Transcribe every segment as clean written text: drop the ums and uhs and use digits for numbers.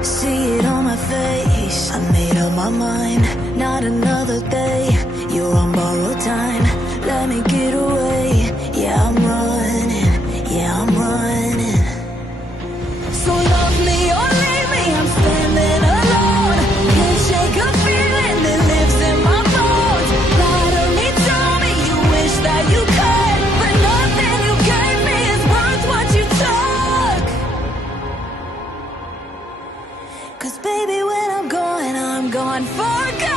See it on my face, I made up my mind. Not another day, you're on borrowed time. Let me get away, yeah I'm running, yeah I'm running. So love me or leave me, I'm standing alone. Can't shake a feeling that lives in my bones. Lie to me, tell me you wish that you could, but nothing you gave me is worth what you took. 'Cause baby when I'm gone for good.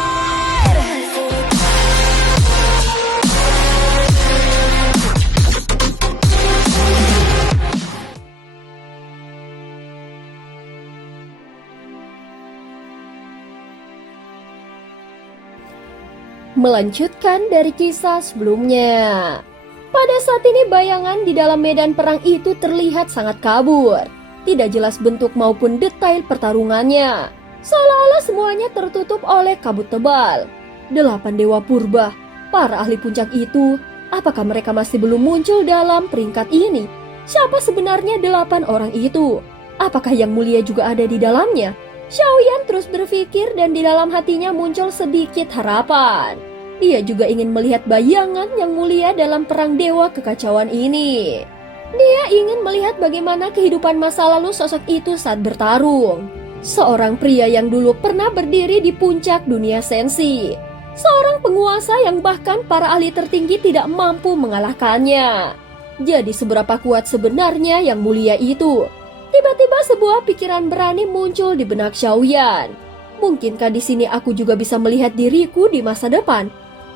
Melanjutkan dari kisah sebelumnya. Pada saat ini bayangan di dalam medan perang itu terlihat sangat kabur. Tidak jelas bentuk maupun detail pertarungannya. Seolah-olah semuanya tertutup oleh kabut tebal. 8 dewa purba, para ahli puncak itu, apakah mereka masih belum muncul dalam peringkat ini? Siapa sebenarnya 8 orang itu? Apakah yang mulia juga ada di dalamnya? Xiaoyan terus berpikir dan di dalam hatinya muncul sedikit harapan. Dia juga ingin melihat bayangan yang mulia dalam perang dewa kekacauan ini. Dia ingin melihat bagaimana kehidupan masa lalu sosok itu saat bertarung. Seorang pria yang dulu pernah berdiri di puncak dunia sensi. Seorang penguasa yang bahkan para ahli tertinggi tidak mampu mengalahkannya. Jadi seberapa kuat sebenarnya yang mulia itu? Tiba-tiba sebuah pikiran berani muncul di benak Xiaoyan. Mungkinkah di sini aku juga bisa melihat diriku di masa depan?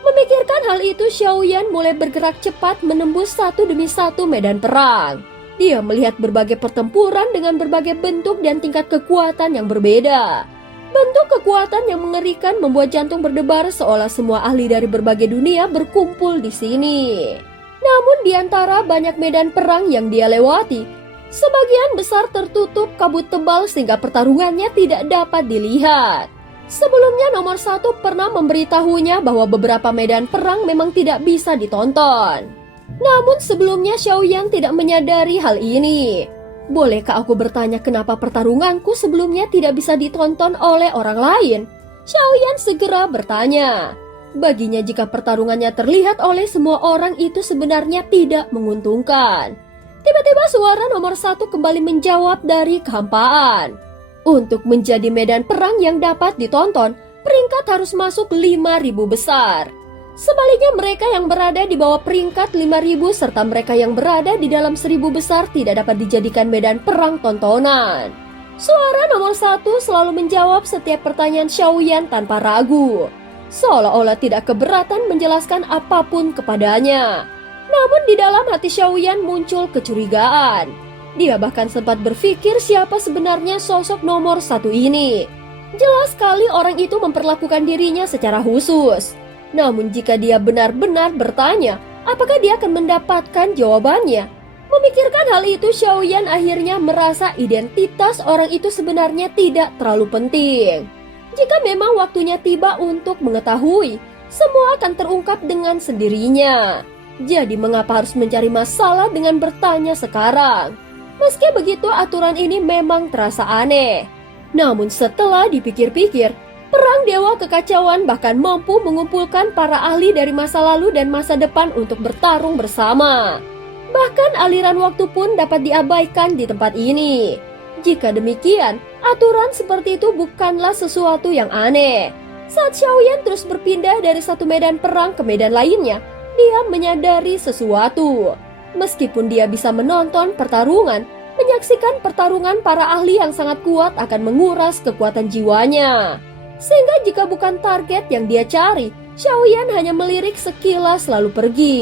Memikirkan hal itu, Xiaoyan mulai bergerak cepat menembus satu demi satu medan perang. Dia melihat berbagai pertempuran dengan berbagai bentuk dan tingkat kekuatan yang berbeda. Bentuk kekuatan yang mengerikan membuat jantung berdebar seolah semua ahli dari berbagai dunia berkumpul di sini. Namun di antara banyak medan perang yang dia lewati, sebagian besar tertutup kabut tebal sehingga pertarungannya tidak dapat dilihat. Sebelumnya nomor 1 pernah memberitahunya bahwa beberapa medan perang memang tidak bisa ditonton. Namun sebelumnya Xiaoyan tidak menyadari hal ini. Bolehkah aku bertanya kenapa pertarunganku sebelumnya tidak bisa ditonton oleh orang lain? Xiaoyan segera bertanya. Baginya jika pertarungannya terlihat oleh semua orang itu sebenarnya tidak menguntungkan. Tiba-tiba suara nomor 1 kembali menjawab dari kehampaan. Untuk menjadi medan perang yang dapat ditonton, peringkat harus masuk 5.000 besar. Sebaliknya mereka yang berada di bawah peringkat 5.000 serta mereka yang berada di dalam 1.000 besar tidak dapat dijadikan medan perang tontonan. Suara nomor 1 selalu menjawab setiap pertanyaan Xiaoyan tanpa ragu. Seolah-olah tidak keberatan menjelaskan apapun kepadanya. Namun di dalam hati Xiaoyan muncul kecurigaan. Dia bahkan sempat berpikir siapa sebenarnya sosok nomor 1 ini. Jelas sekali orang itu memperlakukan dirinya secara khusus. Namun jika dia benar-benar bertanya, apakah dia akan mendapatkan jawabannya? Memikirkan hal itu, Xiaoyan akhirnya merasa identitas orang itu sebenarnya tidak terlalu penting. Jika memang waktunya tiba untuk mengetahui, semua akan terungkap dengan sendirinya. Jadi mengapa harus mencari masalah dengan bertanya sekarang? Meski begitu aturan ini memang terasa aneh. Namun setelah dipikir-pikir, perang dewa kekacauan bahkan mampu mengumpulkan para ahli dari masa lalu dan masa depan untuk bertarung bersama. Bahkan aliran waktu pun dapat diabaikan di tempat ini. Jika demikian, aturan seperti itu bukanlah sesuatu yang aneh. Saat Xiaoyan terus berpindah dari satu medan perang ke medan lainnya, dia menyadari sesuatu. Meskipun dia bisa menonton pertarungan, menyaksikan pertarungan para ahli yang sangat kuat akan menguras kekuatan jiwanya. Sehingga jika bukan target yang dia cari, Xiaoyan hanya melirik sekilas lalu pergi.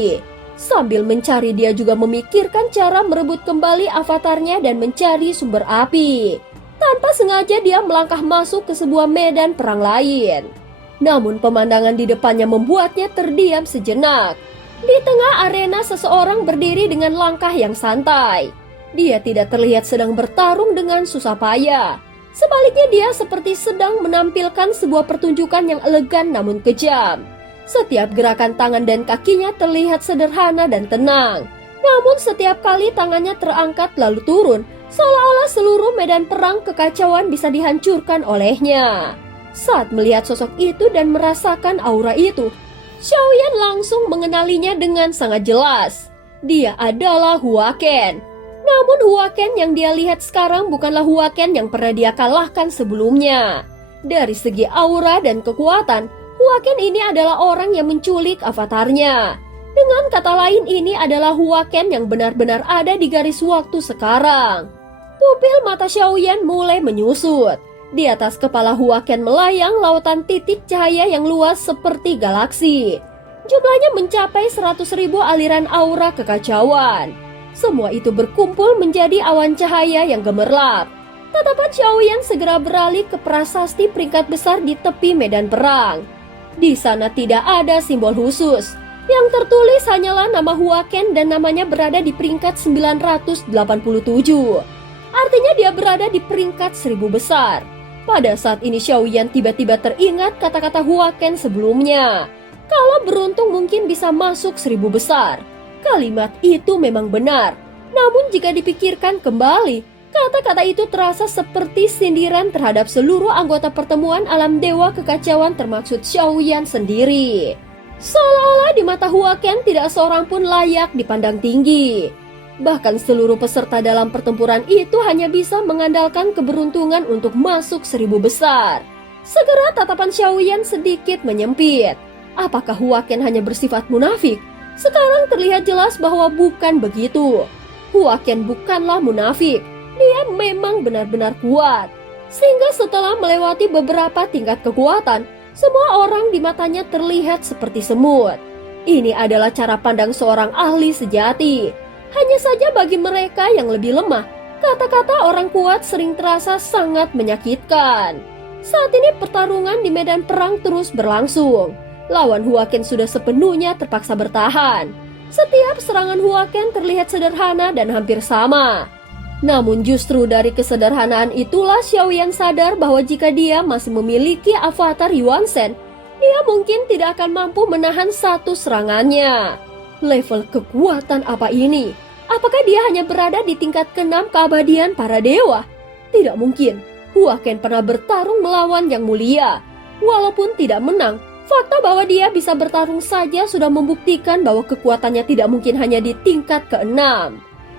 Sambil mencari dia juga memikirkan cara merebut kembali avatarnya dan mencari sumber api. Tanpa sengaja dia melangkah masuk ke sebuah medan perang lain. Namun pemandangan di depannya membuatnya terdiam sejenak. Di tengah arena seseorang berdiri dengan langkah yang santai. Dia tidak terlihat sedang bertarung dengan susah payah. Sebaliknya dia seperti sedang menampilkan sebuah pertunjukan yang elegan namun kejam. Setiap gerakan tangan dan kakinya terlihat sederhana dan tenang. Namun setiap kali tangannya terangkat lalu turun, Seolah-olah seluruh medan perang kekacauan bisa dihancurkan olehnya. Saat melihat sosok itu dan merasakan aura itu, Xiaoyan langsung mengenalinya dengan sangat jelas. Dia adalah Huaken. Namun Huaken yang dia lihat sekarang bukanlah Huaken yang pernah dia kalahkan sebelumnya. Dari segi aura dan kekuatan, Huaken ini adalah orang yang menculik avatarnya. Dengan kata lain, ini adalah Huaken yang benar-benar ada di garis waktu sekarang. Pupil mata Xiaoyan mulai menyusut. Di atas kepala Huaken melayang lautan titik cahaya yang luas seperti galaksi. Jumlahnya mencapai 100.000 aliran aura kekacauan. Semua itu berkumpul menjadi awan cahaya yang gemerlap. Tatapan Xiaoyan segera beralih ke prasasti peringkat besar di tepi medan perang. Di sana tidak ada simbol khusus. Yang tertulis hanyalah nama Huaken dan namanya berada di peringkat 987. Artinya dia berada di peringkat 1000 besar. Pada saat ini Xiaoyan tiba-tiba teringat kata-kata Huaken sebelumnya. Kalau beruntung mungkin bisa masuk 1000 besar. Kalimat itu memang benar. Namun jika dipikirkan kembali, kata-kata itu terasa seperti sindiran terhadap seluruh anggota pertemuan alam dewa kekacauan termaksud Xiaoyan sendiri. Seolah-olah di mata Huaken tidak seorang pun layak dipandang tinggi. Bahkan seluruh peserta dalam pertempuran itu hanya bisa mengandalkan keberuntungan untuk masuk 1000 besar. Segera tatapan Xiaoyan sedikit menyempit. Apakah Huaken hanya bersifat munafik? Sekarang terlihat jelas bahwa bukan begitu. Huaken bukanlah munafik. Dia memang benar-benar kuat. Sehingga setelah melewati beberapa tingkat kekuatan, semua orang di matanya terlihat seperti semut. Ini adalah cara pandang seorang ahli sejati. Hanya saja bagi mereka yang lebih lemah, kata-kata orang kuat sering terasa sangat menyakitkan. Saat ini pertarungan di medan perang terus berlangsung. Lawan Huaken sudah sepenuhnya terpaksa bertahan. Setiap serangan Huaken terlihat sederhana dan hampir sama. Namun justru dari kesederhanaan itulah Xiaoyan sadar bahwa jika dia masih memiliki avatar Yuan Shen, dia mungkin tidak akan mampu menahan satu serangannya. Level kekuatan apa ini? Apakah dia hanya berada di tingkat ke-6 keabadian para dewa? Tidak mungkin. Huaken pernah bertarung melawan Yang Mulia. Walaupun tidak menang, fakta bahwa dia bisa bertarung saja sudah membuktikan bahwa kekuatannya tidak mungkin hanya di tingkat ke-6.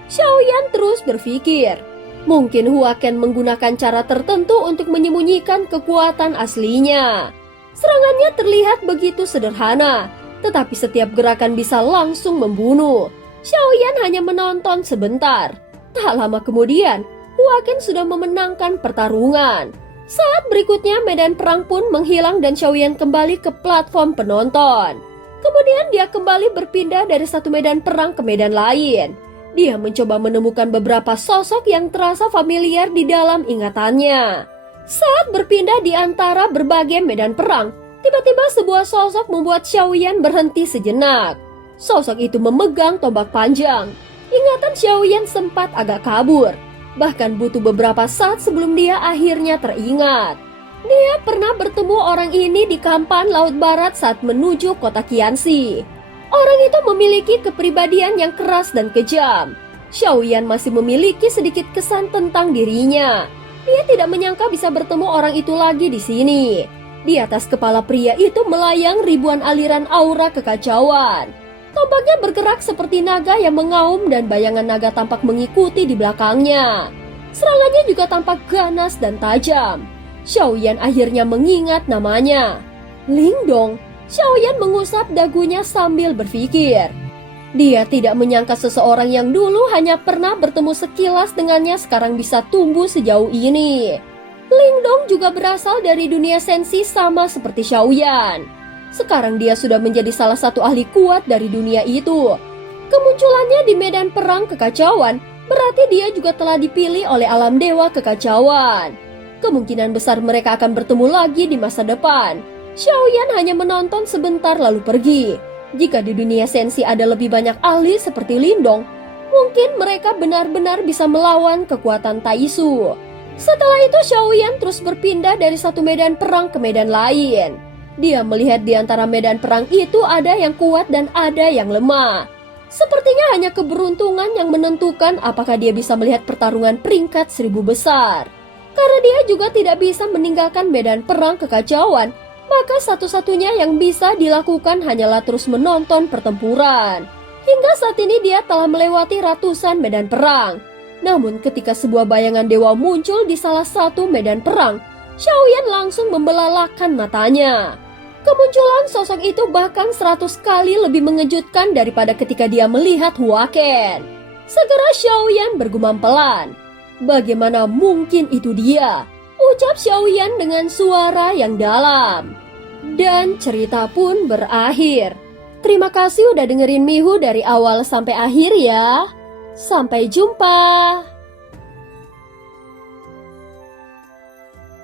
Xiaoyan terus berpikir, mungkin Huaken menggunakan cara tertentu untuk menyembunyikan kekuatan aslinya. Serangannya terlihat begitu sederhana, tetapi setiap gerakan bisa langsung membunuh. Xiaoyan hanya menonton sebentar. Tak lama kemudian, Huaken sudah memenangkan pertarungan. Saat berikutnya medan perang pun menghilang dan Xiaoyan kembali ke platform penonton. Kemudian dia kembali berpindah dari satu medan perang ke medan lain. Dia mencoba menemukan beberapa sosok yang terasa familiar di dalam ingatannya. Saat berpindah di antara berbagai medan perang, tiba-tiba sebuah sosok membuat Xiaoyan berhenti sejenak. Sosok itu memegang tombak panjang. Ingatan Xiaoyan sempat agak kabur. Bahkan butuh beberapa saat sebelum dia akhirnya teringat. Dia pernah bertemu orang ini di Kampan Laut Barat saat menuju kota Qianxi. Orang itu memiliki kepribadian yang keras dan kejam. Xiaoyan masih memiliki sedikit kesan tentang dirinya. Dia tidak menyangka bisa bertemu orang itu lagi di sini. Di atas kepala pria itu melayang ribuan aliran aura kekacauan. Tombaknya bergerak seperti naga yang mengaum dan bayangan naga tampak mengikuti di belakangnya. Serangannya juga tampak ganas dan tajam. Xiaoyan akhirnya mengingat namanya. Lingdong. Xiaoyan mengusap dagunya sambil berpikir. Dia tidak menyangka seseorang yang dulu hanya pernah bertemu sekilas dengannya sekarang bisa tumbuh sejauh ini. Lingdong juga berasal dari dunia sensi sama seperti Xiaoyan. Sekarang dia sudah menjadi salah satu ahli kuat dari dunia itu. Kemunculannya di medan perang kekacauan berarti dia juga telah dipilih oleh alam dewa kekacauan. Kemungkinan besar mereka akan bertemu lagi di masa depan. Xiaoyan hanya menonton sebentar lalu pergi. Jika di dunia sensi ada lebih banyak ahli seperti Lindong, mungkin mereka benar-benar bisa melawan kekuatan Taisu. Setelah itu Xiaoyan terus berpindah dari satu medan perang ke medan lain. Dia melihat di antara medan perang itu ada yang kuat dan ada yang lemah. Sepertinya hanya keberuntungan yang menentukan apakah dia bisa melihat pertarungan peringkat 1000 besar. Karena dia juga tidak bisa meninggalkan medan perang kekacauan, maka satu-satunya yang bisa dilakukan hanyalah terus menonton pertempuran. Hingga saat ini dia telah melewati ratusan medan perang. Namun ketika sebuah bayangan dewa muncul di salah satu medan perang, Xiaoyan langsung membelalakan matanya. Kemunculan sosok itu bahkan 100 kali lebih mengejutkan daripada ketika dia melihat Huaken. Segera Xiaoyan bergumam pelan. Bagaimana mungkin itu dia? Ucap Xiaoyan dengan suara yang dalam. Dan cerita pun berakhir. Terima kasih udah dengerin Mihu dari awal sampai akhir ya. Sampai jumpa.